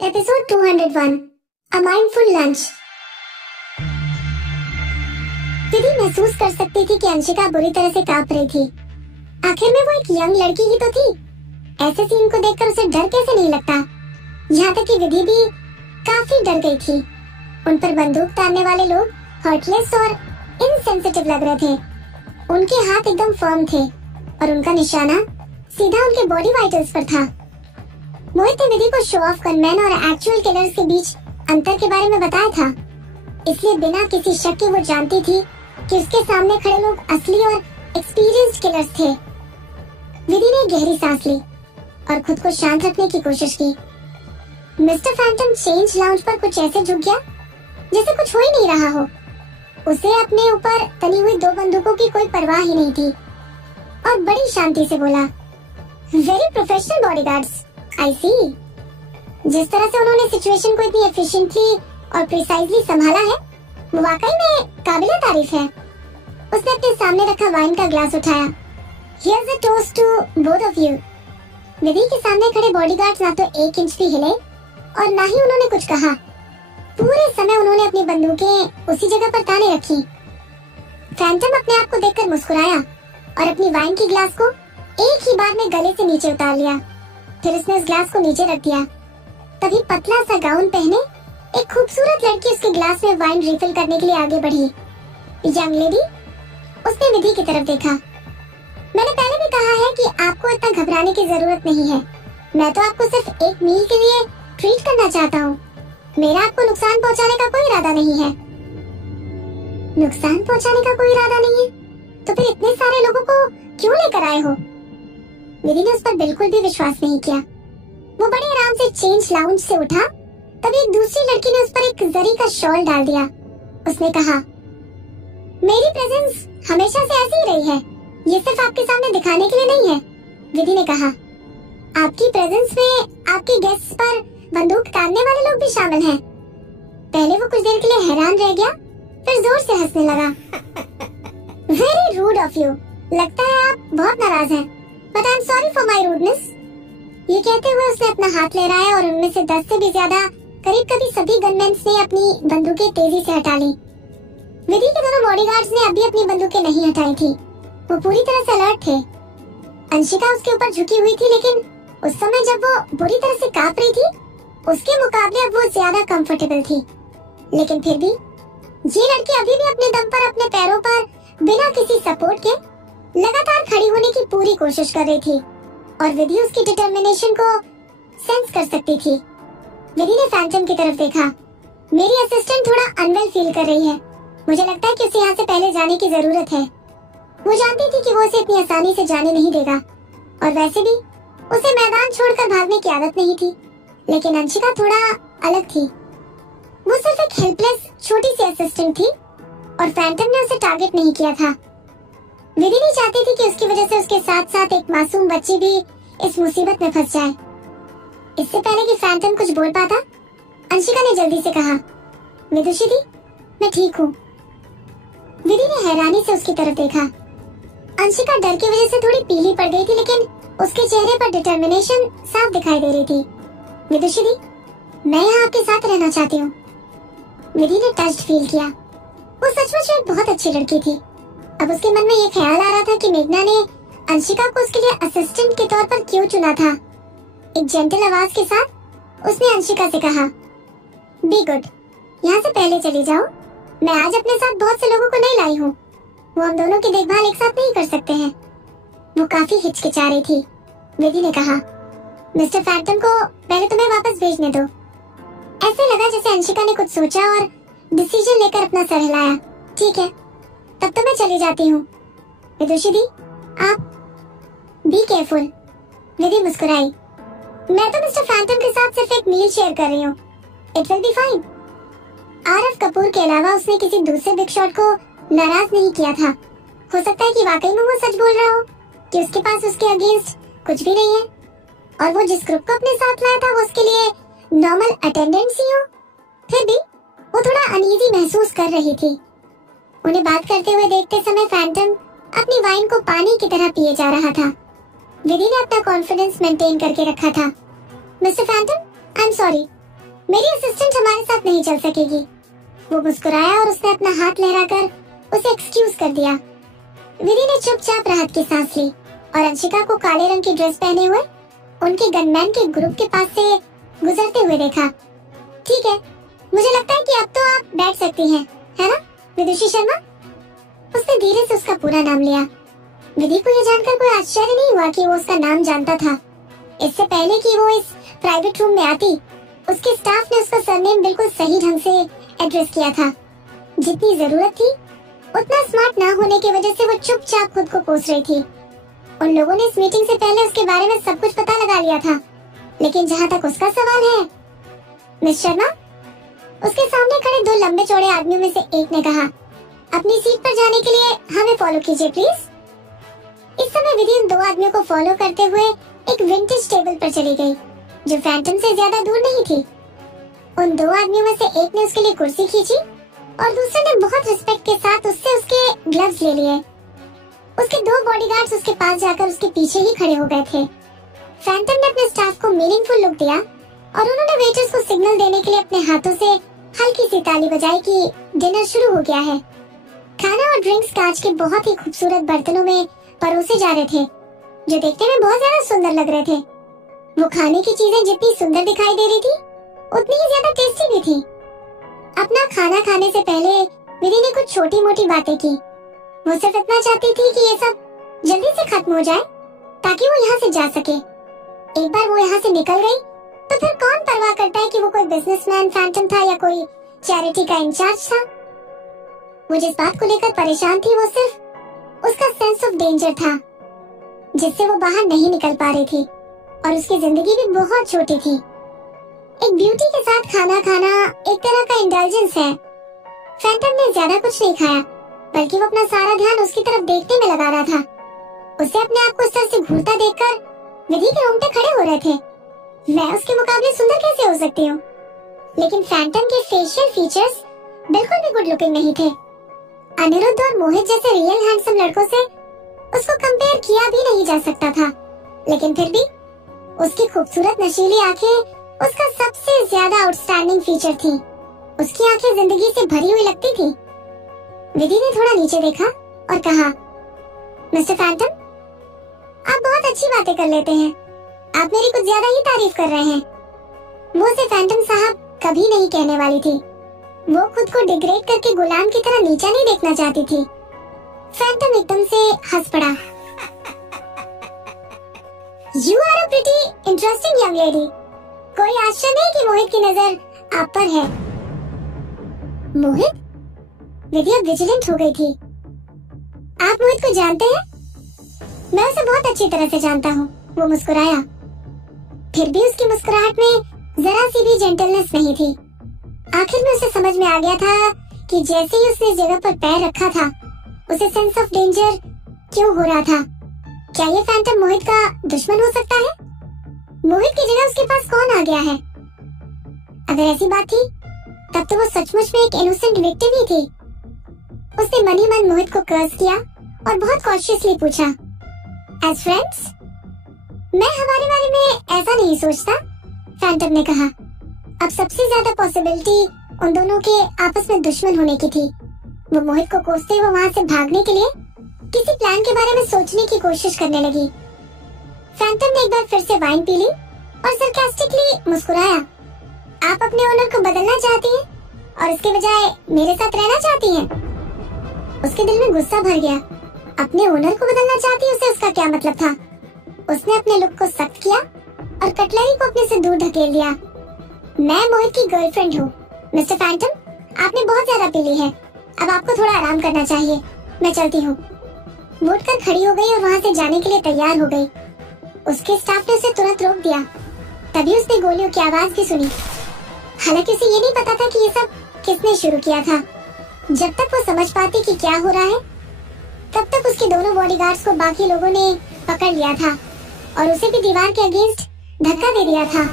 Episode 201 अ mindful lunch. विधि महसूस कर सकती थी कि अंशिका बुरी तरह से कांप रही थी। आखिर में वो एक यंग लड़की ही तो थी। ऐसे सीन को देखकर उसे डर कैसे नहीं लगता। यहाँ तक कि विधि भी काफी डर गई थी। उन पर बंदूक तानने वाले लोग हर्टलेस और इनसेंसिटिव लग रहे थे। उनके हाथ एकदम फर्म थे और उनका निशाना सीधा उनके बॉडी वाइटल्स पर था। मोहित ने विधि को शो ऑफ गनमैन और एक्चुअल किलर्स के बीच अंतर के बारे में बताया था, इसलिए बिना किसी शक के वो जानती थी कि उसके सामने खड़े लोग असली और एक्सपीरियंस्ड किलर्स थे। विधि ने गहरी सांस ली और खुद को शांत रखने की कोशिश की। मिस्टर फैंटम चेंज लाउंज पर कुछ ऐसे झुक गया जैसे कुछ हो ही नहीं रहा हो। उसे अपने ऊपर तनी हुई 2 बंदूकों की कोई परवाह ही नहीं थी और बड़ी शांति से बोला, वेरी प्रोफेशनल बॉडीगार्ड्स, आई सी। जिस तरह से उन्होंने सिचुएशन को इतनी एफिशिएंटली और प्रिसाइजली संभाला है, वो वाकई में काबिले तारीफ है। उसने अपने सामने रखा वाइन का ग्लास उठाया। Here's a toast to both of you। विधि के सामने खड़े बॉडीगार्ड्स ना तो 1 इंच भी हिले और ना ही उन्होंने कुछ कहा। पूरे समय उन्होंने अपनी बंदूकें उसी जगह पर ताने रखी। फैंटम अपने आप को देखकर मुस्कुराया और अपनी वाइन की ग्लास को एक ही बार में गले से नीचे उतार लिया। फिर उसने उस ग्लास को नीचे रख दिया। तभी पतला सा गाउन पहने एक खूबसूरत लड़की उसके ग्लास में वाइन रिफिल करने के लिए आगे बढ़ी। यंग लेडी, उसने विधि की तरफ देखा। मैंने पहले भी कहा है कि आपको इतना घबराने की जरूरत नहीं है। मैं तो आपको सिर्फ एक मील के लिए ट्रीट करना चाहता हूँ। मेरा आपको नुकसान पहुँचाने का कोई इरादा नहीं है। नुकसान पहुँचाने का कोई इरादा नहीं है? तो फिर इतने सारे लोगों को क्यों लेकर आए हो? विधि ने उस पर बिल्कुल भी विश्वास नहीं किया। वो बड़े आराम से चेंज लाउंज से उठा। तभी एक दूसरी लड़की ने उस पर एक जरी का शॉल डाल दिया। उसने कहा, मेरी प्रेजेंस हमेशा से ऐसी ही रही है, ये सिर्फ आपके सामने दिखाने के लिए नहीं है। विधि ने कहा, आपकी प्रेजेंस में आपके गेस्ट्स पर बंदूक तानने वाले लोग भी शामिल हैं। पहले वो कुछ देर के लिए हैरान रह गया, फिर जोर से हंसने लगा। Very root of you. लगता है आप बहुत नाराज हैं। But I'm sorry for my rudeness। ये कहते हुए उसने अपना हाथ लहराया और उनमें से 10 से भी ज्यादा करीब सभी गनमैन्स ने अपनी बंदूकें तेजी से हटा ली। विधि के दोनों बॉडीगार्ड्स ने अभी अपनी बंदूकें नहीं हटाई थी। वो पूरी तरह से अलर्ट थे। अंशिका उसके ऊपर झुकी हुई थी, लेकिन उस समय जब वो बुरी तरह से कांप रही थी, उसके मुकाबले अब वो ज्यादा कंफर्टेबल थी। लेकिन फिर भी ये लड़की अभी भी अपने दम पर, अपने पैरों पर, बिना किसी सपोर्ट के लगातार खड़ी होने की पूरी कोशिश कर रही थी और विधि उसकी डिटर्मिनेशन को सेंस कर सकती थी। विधि ने फैंटम की तरफ देखा। मेरी असिस्टेंट थोड़ा अनवेल फील कर रही है। मुझे लगता है कि उसे यहाँ से पहले जाने की जरूरत है। वो जानती थी कि वो उसे इतनी आसानी से जाने नहीं देगा और वैसे भी उसे मैदान छोड़कर भागने की आदत नहीं थी। लेकिन अंशिका थोड़ा अलग थी। वो सिर्फ एक हेल्पलेस छोटी सी असिस्टेंट थी और फैंटम ने उसे टारगेट नहीं किया था। विधि नहीं चाहती थी कि उसकी वजह से उसके साथ साथ एक मासूम बच्ची भी इस मुसीबत में फंस जाए। इससे पहले कि फैंटम कुछ बोल पाता, अंशिका ने जल्दी से कहा, विदुषी दी, मैं ठीक हूँ। विधि ने हैरानी से उसकी तरफ देखा। अंशिका डर की वजह से थोड़ी पीली पड़ गई थी, लेकिन उसके चेहरे पर डिटर्मिनेशन साफ दिखाई दे रही थी। विदुषी दी, मैं यहाँ आपके साथ रहना चाहती हूँ। विधि ने टच्ड फील किया। वो सचमुच एक बहुत अच्छी लड़की थी। अब उसके मन में ये ख्याल आ रहा था कि मेघना ने अंशिका को उसके लिए असिस्टेंट के तौर पर क्यों चुना था। एक जेंटल आवाज के साथ उसने अंशिका से कहा, बी गुड, यहाँ से पहले चली जाओ। मैं आज अपने साथ बहुत से लोगों को नहीं लाई हूँ। वो हम दोनों की देखभाल एक साथ नहीं कर सकते हैं। वो काफी हिचकिचा रही थी। विधि ने कहा, मिस्टर फैंटम को पहले तुम्हें वापस भेजने दो। ऐसे लगा जैसे अंशिका ने कुछ सोचा और डिसीजन लेकर अपना सर हिलाया। ठीक है, तब तो मैं चली जाती हूँ। विदुषी दी, आप बी केयरफुल। विधि मुस्कुराई। मैं तो मिस्टर फैंटम के साथ सिर्फ एक मील शेयर कर रही हूँ। It will be fine. RF Kapoor के अलावा उसने किसी दूसरे बिग शॉट को नाराज नहीं किया था। हो सकता है कि वाकई में वो सच बोल रहा हो कि उसके पास उसके अगेंस्ट कुछ भी नहीं है और वो जिस ग्रुप को अपने साथ लाया था वो उसके लिए नॉर्मल अटेंडेंट्स ही हो। फिर भी वो थोड़ा अनईजी महसूस कर रही थी। उन्हें बात करते हुए देखते समय फैंटम अपनी वाइन को पानी की तरह पिए जा रहा था। विधि ने अपना कॉन्फिडेंस मेंटेन करके रखा था। Mister Phantom, I am sorry, मेरी असिस्टेंट हमारे साथ नहीं चल सकेगी। वो मुस्कुराया और उसने अपना हाथ लहराकर उसे एक्सक्यूज कर दिया। विधि ने चुपचाप राहत की सांस ली और अंशिका को काले रंग की ड्रेस पहने हुए उनके गनमैन के ग्रुप के पास से गुजरते हुए देखा। ठीक है, मुझे लगता है कि अब तो आप बैठ सकती हैं, है ना विदुषी शर्मा? उसने धीरे से उसका पूरा नाम लिया। विधि को यह जानकर कोई आश्चर्य नहीं हुआ कि वो उसका नाम जानता था। इससे पहले कि वो इस प्राइवेट रूम में आती, उसके स्टाफ ने उसका सरनेम बिल्कुल सही ढंग से एड्रेस किया था। जितनी जरूरत थी उतना स्मार्ट ना होने की वजह से वो चुपचाप खुद को कोस रही थी। उन लोगों ने इस मीटिंग से पहले उसके बारे में सब कुछ पता लगा लिया था, लेकिन जहाँ तक उसका सवाल है, मिस शर्मा, उसके सामने खड़े दो लंबे चौड़े आदमियों में से एक ने कहा, अपनी सीट पर जाने के लिए हमें फॉलो कीजिए प्लीज। इस समय विधि उन दो आदमियों को फॉलो करते हुए एक विंटेज टेबल पर चली गई, जो फैंटम से ज्यादा दूर नहीं थी। उन दो आदमियों में से एक ने उसके लिए कुर्सी खींची और दूसरे ने बहुत रिस्पेक्ट के साथ उससे उसके ग्लव्स ले लिए। उसके दो बॉडीगार्ड्स उसके पास जाकर उसके पीछे ही खड़े हो गए थे। फैंटम ने अपने स्टाफ को मीनिंगफुल लुक दिया और उन्होंने वेटर्स को सिग्नल देने के लिए अपने हाथों से हल्की सी ताली बजाई कि डिनर शुरू हो गया है। खाना और ड्रिंक्स कांच के बहुत ही खूबसूरत बर्तनों में परोसे जा रहे थे, जो देखने में बहुत ज्यादा सुंदर लग रहे थे। वो खाने की चीजें जितनी सुंदर दिखाई दे रही थी, उतनी ही ज्यादा टेस्टी भी थी। अपना खाना खाने से पहले विधि ने कुछ छोटी मोटी बातें की। वो सिर्फ इतना चाहती थी कि ये सब जल्दी से खत्म हो जाए ताकि वो यहाँ से जा सके। एक बार वो यहाँ से निकल गई तो फिर कौन परवाह करता है कि वो कोई बिजनेसमैन फैंटम था या कोई चैरिटी का इंचार्ज था। वो जिस बात को लेकर परेशान थी वो सिर्फ उसका सेंस ऑफ डेंजर था, जिससे वो बाहर नहीं निकल पा रही थी, और उसकी जिंदगी भी बहुत छोटी थी। एक ब्यूटी के साथ खाना खाना एक तरह का इंडल्जेंस है। फैंटम ने ज्यादा कुछ नहीं खाया, बल्कि वो अपना सारा ध्यान उसकी तरफ देखने में लगा रहा था। उसे अपने आप को इस तरह से घूरता देखकर विधि के रोंगटे खड़े हो रहे थे। मैं उसके मुकाबले सुंदर कैसे हो सकती हूँ? लेकिन फैंटम के फेशियल फीचर्स बिल्कुल भी गुड लुकिंग नहीं थे। अनिरुद्ध और मोहित जैसे रियल हैंडसम लड़कों से उसको कंपेयर किया भी नहीं जा सकता था, लेकिन फिर भी उसकी खूबसूरत नशीली आंखें उसका सबसे ज्यादा आउटस्टैंडिंग फीचर थी। उसकी आंखें जिंदगी से भरी हुई लगती थी। विधि ने थोड़ा नीचे देखा और कहा, मिस्टर फैंटम, आप बहुत अच्छी बातें कर लेते हैं। आप मेरी कुछ ज्यादा ही तारीफ कर रहे हैं। वो उसे फैंटम साहब कभी नहीं कहने वाली थी। वो खुद को डिग्रेड करके गुलाम की तरह नीचा नहीं देखना चाहती थी। फैंटम एकदम से हंस पड़ा। You are a pretty interesting young lady. कोई आश्चर्य नहीं कि मोहित की नजर आप पर है। मोहित? विधि अब विजिलेंट हो गई थी। आप मोहित को जानते हैं? मैं उसे बहुत अच्छी तरह से जानता हूँ। वो मुस्कुराया। फिर भी उसकी मुस्कुराहट में जरा सी भी जेंटलनेस नहीं थी। आखिर में उसे समझ में आ गया था कि जैसे ही उसने इस जगह पर पैर रखा था, उसे सेंस ऑफ डेंजर क्यों हो रहा था। क्या ये फैंटम मोहित का दुश्मन हो सकता है? मोहित की जगह उसके पास कौन आ गया है? अगर ऐसी बात थी, तब तो वो सचमुच में एक इनोसेंट विक्टिम ही थी। उसने मनी मन मोहित को कर्ज किया और बहुत कॉशियसली पूछा, एज फ्रेंड्स? मैं हमारे बारे में ऐसा नहीं सोचता, फैंटम ने कहा। अब सबसे ज्यादा पॉसिबिलिटी उन दोनों के आपस में दुश्मन होने की थी। वो मोहित को कोसते हुए वहाँ से भागने के लिए किसी प्लान के बारे में सोचने की कोशिश करने लगी। फैंटम ने एक बार फिर से वाइन पी ली और सरकास्टिकली मुस्कुराया। आप अपने ओनर को बदलना चाहती हैं और इसके बजाय मेरे साथ रहना चाहती हैं? उसके दिल में गुस्सा भर गया। अपने ओनर को बदलना चाहती है, उसे उसका क्या मतलब था? उसने अपने लुक को सख्त किया और कटलरी को अपने से दूर धकेल दिया। मैं मोहित की गर्लफ्रेंड हूँ मिस्टर फैंटम, आपने बहुत ज्यादा पी ली है। अब आपको थोड़ा आराम करना चाहिए। मैं चलती हूँ। वो उठकर खड़ी हो गई और वहाँ से जाने के लिए तैयार हो गई। उसके स्टाफ ने उसे तुरंत रोक दिया। तभी उसने गोलियों की आवाज भी सुनी। हालांकि उसे ये नहीं पता था कि ये सब किसने शुरू किया था। जब तक वो समझ पाती कि क्या हो रहा है, तब तक उसके दोनों बॉडीगार्ड्स को बाकी लोगों ने पकड़ लिया था और उसे भी दीवार के अगेंस्ट धक्का दे दिया था।